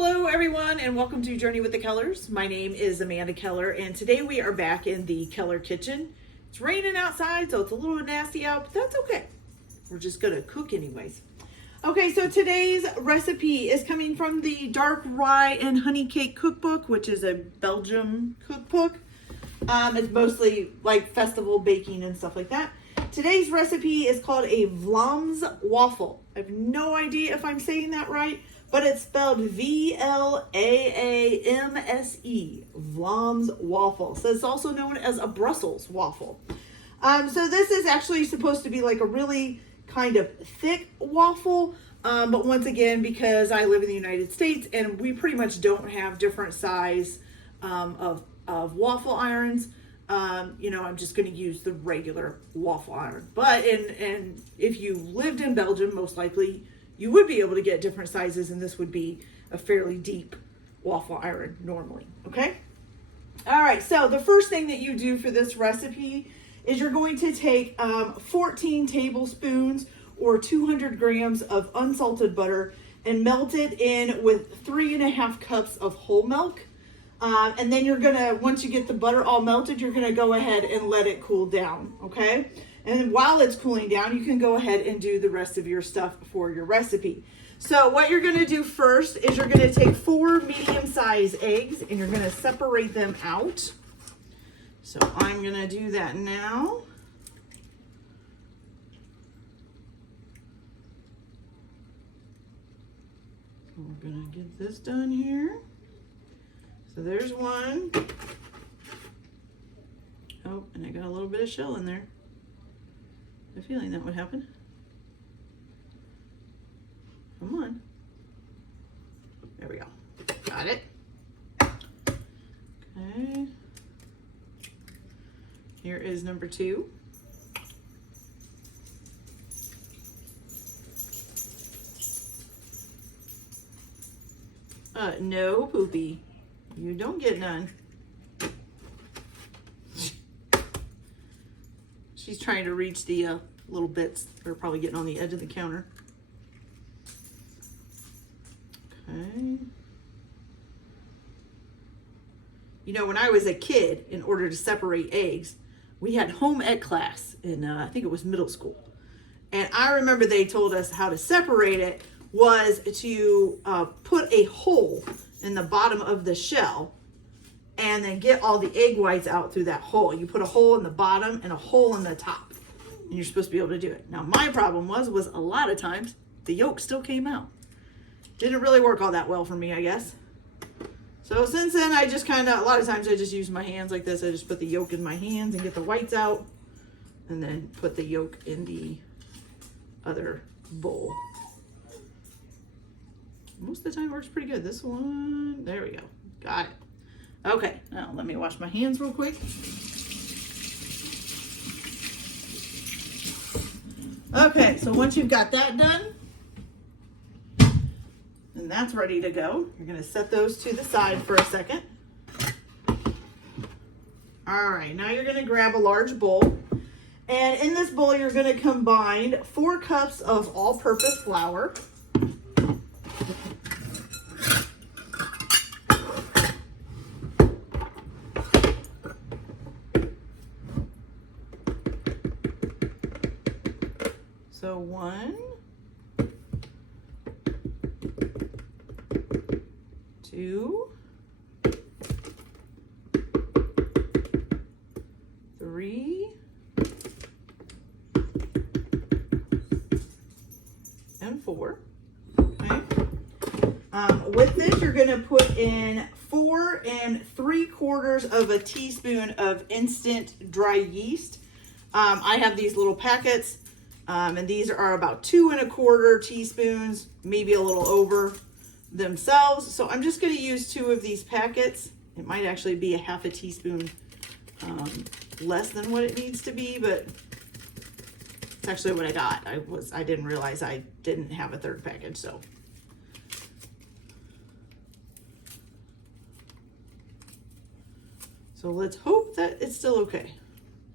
Hello everyone and welcome to Journey with the Kellers. My name is Amanda Keller and today we are back in the Keller kitchen. It's raining outside so it's a little nasty out, but that's okay. We're just gonna cook anyways. Okay, so today's recipe is coming from the Dark Rye and Honey Cake Cookbook, which is a Belgium cookbook. It's mostly like festival baking and stuff like that. Today's recipe is called a Vlaamse waffle. I have no idea if I'm saying that right, but it's spelled Vlaamse, Vlaamse waffle. So it's also known as a Brussels waffle. So this is actually supposed to be like a really kind of thick waffle. But once again, because I live in the United States and we pretty much don't have different size of waffle irons, I'm just going to use the regular waffle iron. But and if you lived in Belgium, most likely you would be able to get different sizes, and this would be a fairly deep waffle iron normally, okay? All right, so the first thing that you do for this recipe is you're going to take 14 tablespoons or 200 grams of unsalted butter and melt it in with 3.5 cups of whole milk. And then you're gonna, once you get the butter all melted, you're gonna go ahead and let it cool down, okay? And while it's cooling down, you can go ahead and do the rest of your stuff for your recipe. So what you're gonna do first is you're gonna take 4 medium-sized eggs and you're gonna separate them out. So I'm gonna do that now. We're gonna get this done here. So there's one. Oh, and I got a little bit of shell in there. I have a feeling that would happen. Come on. There we go. Got it. Okay. Here is number 2. No, Poopy. You don't get none. She's trying to reach the little bits that are probably getting on the edge of the counter. Okay. You know, when I was a kid, in order to separate eggs, we had home ec class in, I think it was middle school. And I remember they told us how to separate it was to put a hole in the bottom of the shell and then get all the egg whites out through that hole. You put a hole in the bottom and a hole in the top, and you're supposed to be able to do it. Now, my problem was a lot of times the yolk still came out. Didn't really work all that well for me, I guess. So since then, I just kind of, a lot of times I just use my hands like this. I just put the yolk in my hands and get the whites out, and then put the yolk in the other bowl. Most of the time it works pretty good. This one, there we go. Got it. Okay, now let me wash my hands real quick. Okay, so once you've got that done, and that's ready to go, you're gonna set those to the side for a second. All right, now you're gonna grab a large bowl, and in this bowl you're gonna combine 4 cups of all-purpose flour, so 1, 2, 3, and 4. Okay. With this, you're going to put in 4 3/4 teaspoons of instant dry yeast. I have these little packets. And these are about 2 1/4 teaspoons, maybe a little over themselves. So I'm just going to use 2 of these packets. It might actually be a 1/2 teaspoon less than what it needs to be, but it's actually what I got. I didn't realize I didn't have a 3rd package, so. So let's hope that it's still okay.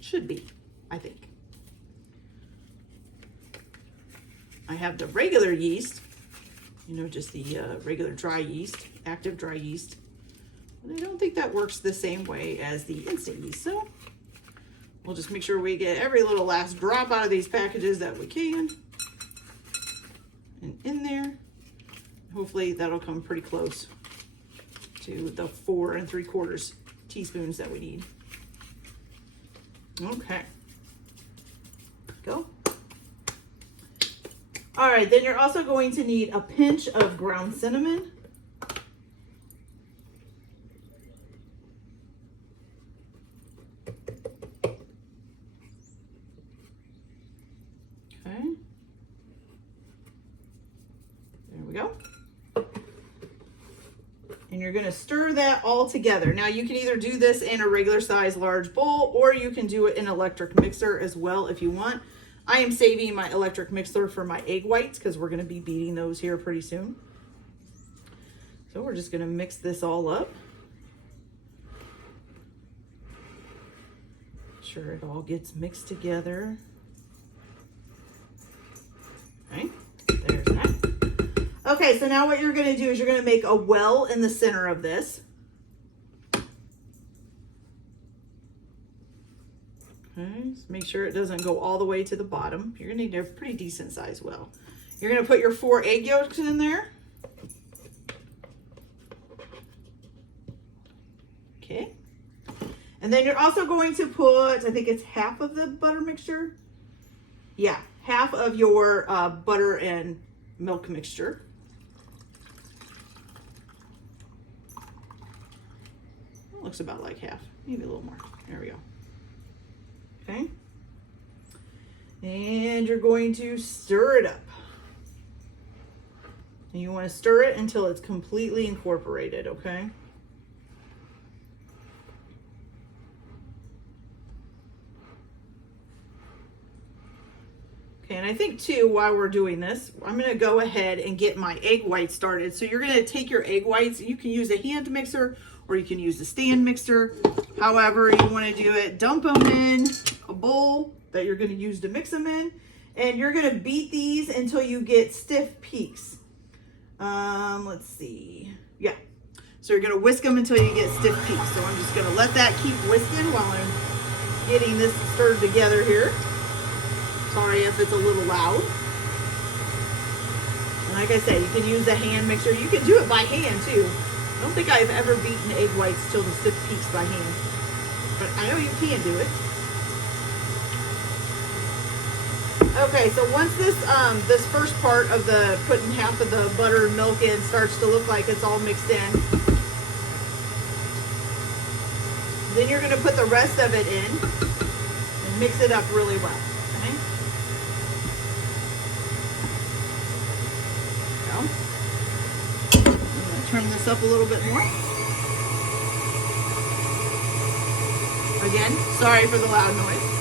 Should be, I think. I have the regular yeast, you know, just the regular dry yeast, active dry yeast. And I don't think that works the same way as the instant yeast. So we'll just make sure we get every little last drop out of these packages that we can. And in there, hopefully that'll come pretty close to the 4 3/4 teaspoons that we need. Okay. Go. All right, then you're also going to need a pinch of ground cinnamon. Okay. There we go. And you're going to stir that all together. Now you can either do this in a regular size large bowl, or you can do it in an electric mixer as well if you want. I am saving my electric mixer for my egg whites because we're going to be beating those here pretty soon. So we're just going to mix this all up. Make sure it all gets mixed together. Okay, there's that. Okay, so now what you're going to do is you're going to make a well in the center of this. Okay, just make sure it doesn't go all the way to the bottom. You're going to need a pretty decent size well. You're going to put your 4 egg yolks in there. Okay. And then you're also going to put, I think it's half of the butter mixture. Yeah, half of your butter and milk mixture. It looks about like half, maybe a little more. There we go. Okay. And you're going to stir it up. And you want to stir it until it's completely incorporated, okay? Okay, and I think too, while we're doing this, I'm going to go ahead and get my egg whites started. So you're going to take your egg whites, you can use a hand mixer or you can use a stand mixer. However you want to do it, dump them in a bowl that you're going to use to mix them in. And you're going to beat these until you get stiff peaks. Let's see. Yeah. So you're going to whisk them until you get stiff peaks. So I'm just going to let that keep whisking while I'm getting this stirred together here. Sorry if it's a little loud. And like I said, you can use a hand mixer. You can do it by hand too. I don't think I've ever beaten egg whites till the stiff peaks by hand. But I know you can do it. Okay, so once this first part of the putting half of the butter and milk in starts to look like it's all mixed in, then you're going to put the rest of it in and mix it up really well. Okay? So, I'm going to turn this up a little bit more. Again, sorry for the loud noise.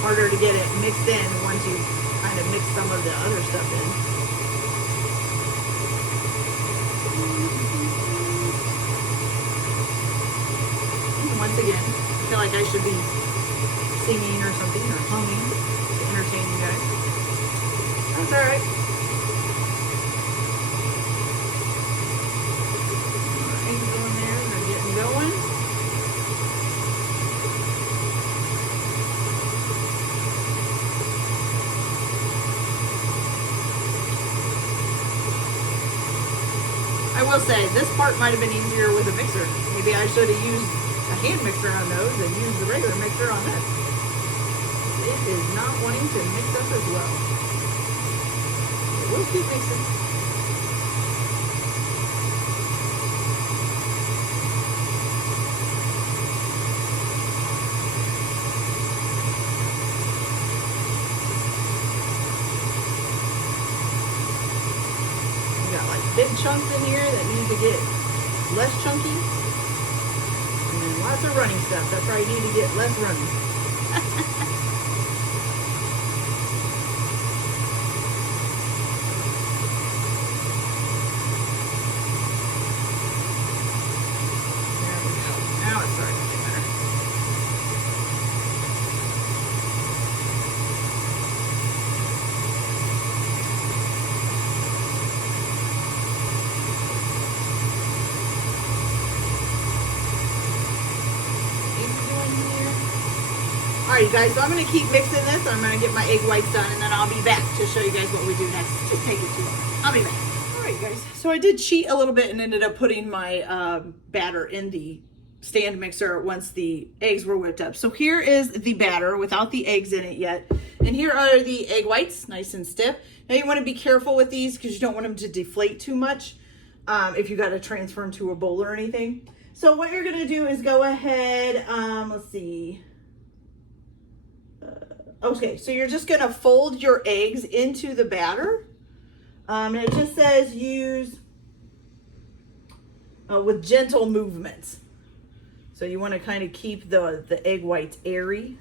Harder to get it mixed in once you kind of mix some of the other stuff in. And once again, I feel like I should be singing or something or humming to entertain you guys. That's all right. All right, going there, they're getting going. I will say, this part might have been easier with a mixer. Maybe I should have used a hand mixer on those and used the regular mixer on this. It is not wanting to mix up as well. We'll keep mixing. Big chunks in here that need to get less chunky, and then lots of running stuff that probably need to get less running. right, you guys, so I'm going to keep mixing this. I'm going to get my egg whites done, and then I'll be back to show you guys what we do next. Just take it too long. I'll be back. All right, guys, so I did cheat a little bit and ended up putting my batter in the stand mixer once the eggs were whipped up. So here is the batter without the eggs in it yet. And here are the egg whites, nice and stiff. Now you want to be careful with these because you don't want them to deflate too much if you got to transfer them to a bowl or anything. So what you're going to do is go ahead, let's see. Okay, so you're just going to fold your eggs into the batter. And it just says use with gentle movements. So you want to kind of keep the egg whites airy.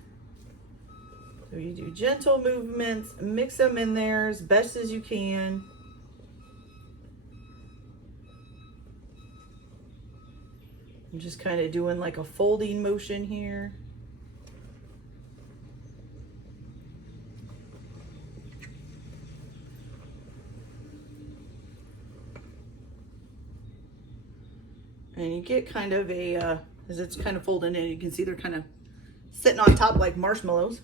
So you do gentle movements, mix them in there as best as you can. I'm just kind of doing like a folding motion here. And you get kind of a, as it's kind of folding in, you can see they're kind of sitting on top like marshmallows.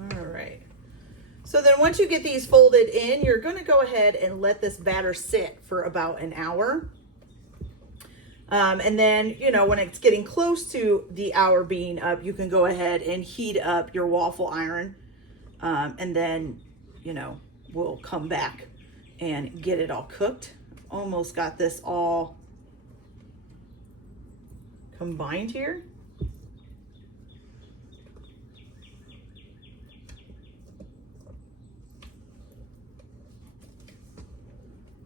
All right. So then once you get these folded in, you're going to go ahead and let this batter sit for about an hour. And then, you know, when it's getting close to the hour being up, you can go ahead and heat up your waffle iron. And then, you know, we'll come back and get it all cooked. Almost got this all combined here.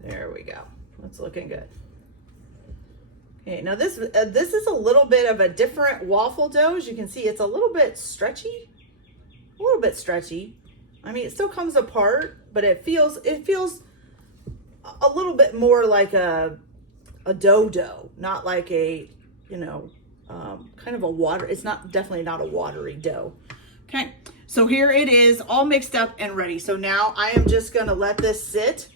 There we go. That's looking good. Okay, now this is a little bit of a different waffle dough. As you can see, it's a little bit stretchy. I mean, it still comes apart, but it feels a little bit more like a dough, not like a, you know, kind of a water. It's definitely not a watery dough. Okay, so here it is all mixed up and ready. So now I am just gonna let this sit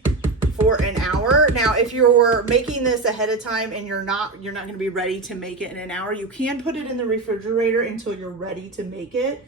for an hour. Now, if you're making this ahead of time and you're not going to be ready to make it in an hour, you can put it in the refrigerator until you're ready to make it.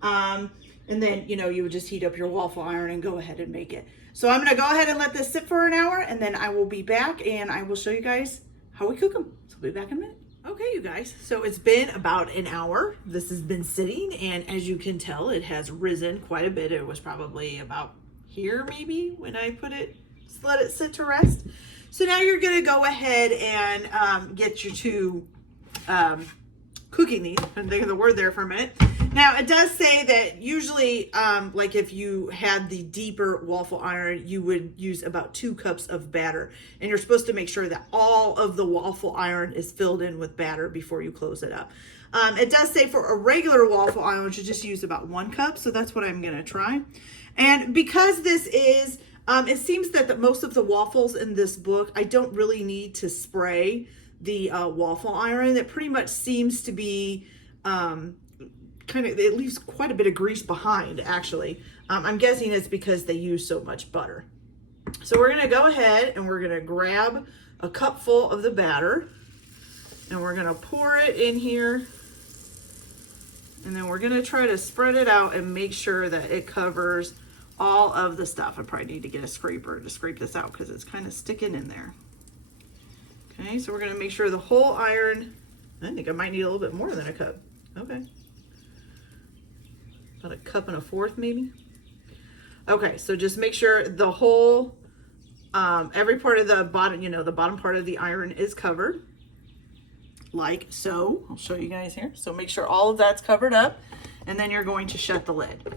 And then, you know, you would just heat up your waffle iron and go ahead and make it. So I'm going to go ahead and let this sit for an hour, and then I will be back and I will show you guys how we cook them. So I'll be back in a minute. Okay, you guys, so it's been about an hour. This has been sitting, and as you can tell, it has risen quite a bit. It was probably about here maybe when I put it, just let it sit to rest. So now you're gonna go ahead and get you to cooking these. I'm thinking of the word there for a minute. Now it does say that usually, like if you had the deeper waffle iron, you would use about 2 cups of batter, and you're supposed to make sure that all of the waffle iron is filled in with batter before you close it up. It does say for a regular waffle iron, you should just use about 1 cup. So that's what I'm gonna try. And because this is, it seems that most of the waffles in this book, I don't really need to spray the waffle iron. That pretty much seems to be kind of, it leaves quite a bit of grease behind, actually. I'm guessing it's because they use so much butter. So we're gonna go ahead and we're gonna grab a cup full of the batter, and we're gonna pour it in here, and then we're gonna try to spread it out and make sure that it covers all of the stuff. I probably need to get a scraper to scrape this out because it's kind of sticking in there. Okay, so we're gonna make sure the whole iron, I think I might need a little bit more than a cup. Okay. About 1.25 cups maybe. Okay, so just make sure the whole, every part of the bottom, you know, the bottom part of the iron is covered. Like so. I'll show you guys here. So make sure all of that's covered up, and then you're going to shut the lid.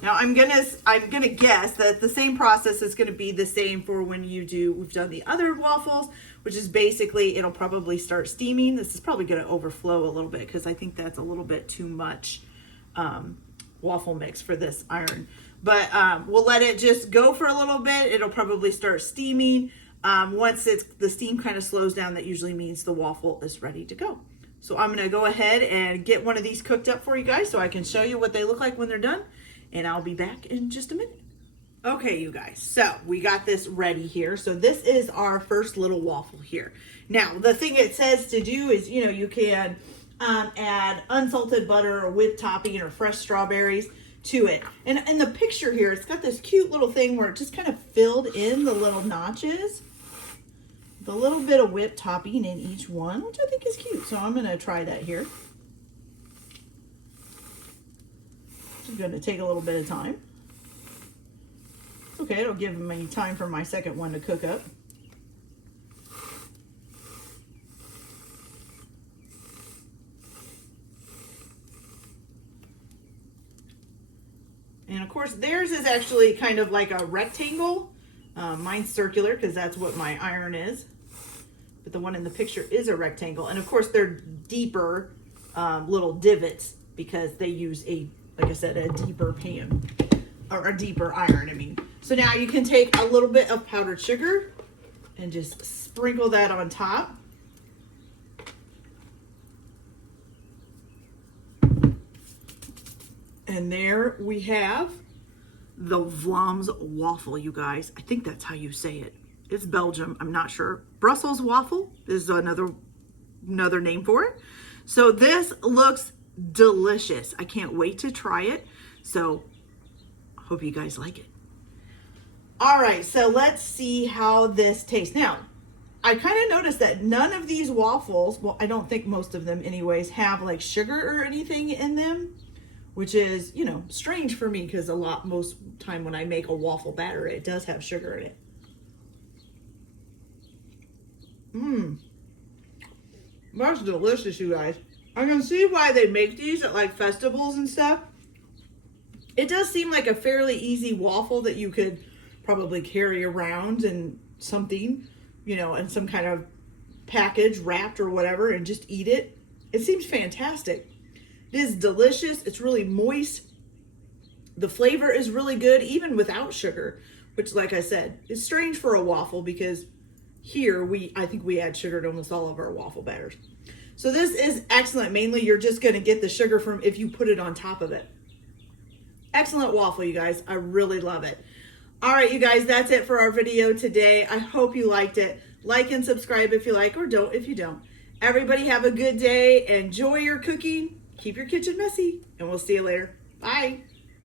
Now I'm gonna guess that the same process is gonna be the same for when we've done the other waffles, which is basically it'll probably start steaming. This is probably gonna overflow a little bit because I think that's a little bit too much waffle mix for this iron. But we'll let it just go for a little bit. It'll probably start steaming. Once the steam kind of slows down, that usually means the waffle is ready to go. So I'm gonna go ahead and get one of these cooked up for you guys so I can show you what they look like when they're done. and I'll be back in just a minute. Okay, you guys, so we got this ready here. So this is our first little waffle here. Now, the thing it says to do is, you know, you can add unsalted butter or whipped topping or fresh strawberries to it. And in the picture here, it's got this cute little thing where it just kind of filled in the little notches. The little bit of whipped topping in each one, which I think is cute. So I'm going to try that here. It's going to take a little bit of time. Okay, it'll give me time for my second one to cook up. And of course, theirs is actually kind of like a rectangle. Mine's circular because that's what my iron is. But the one in the picture is a rectangle. And of course, they're deeper little divots because they use like I said, a deeper pan. Or a deeper iron, I mean. So now you can take a little bit of powdered sugar and just sprinkle that on top. And there we have the Vlaamse waffle, you guys. I think that's how you say it. It's Belgium, I'm not sure. Brussels waffle is another name for it. So this looks delicious. I can't wait to try it. So hope you guys like it. All right, so let's see how this tastes. Now, I kind of noticed that none of these waffles, well, I don't think most of them anyways, have like sugar or anything in them, which is, you know, strange for me because most time when I make a waffle batter, it does have sugar in it. That's delicious, you guys. I can see why they make these at like festivals and stuff. It does seem like a fairly easy waffle that you could probably carry around in something, you know, in some kind of package, wrapped or whatever, and just eat it. It seems fantastic. It is delicious. It's really moist. The flavor is really good, even without sugar, which, like I said, is strange for a waffle because here I think we add sugar to almost all of our waffle batters. So this is excellent. Mainly, you're just going to get the sugar from if you put it on top of it. Excellent waffle, you guys. I really love it. All right, you guys, that's it for our video today. I hope you liked it. Like and subscribe if you like, or don't if you don't. Everybody have a good day. Enjoy your cooking. Keep your kitchen messy, and we'll see you later. Bye.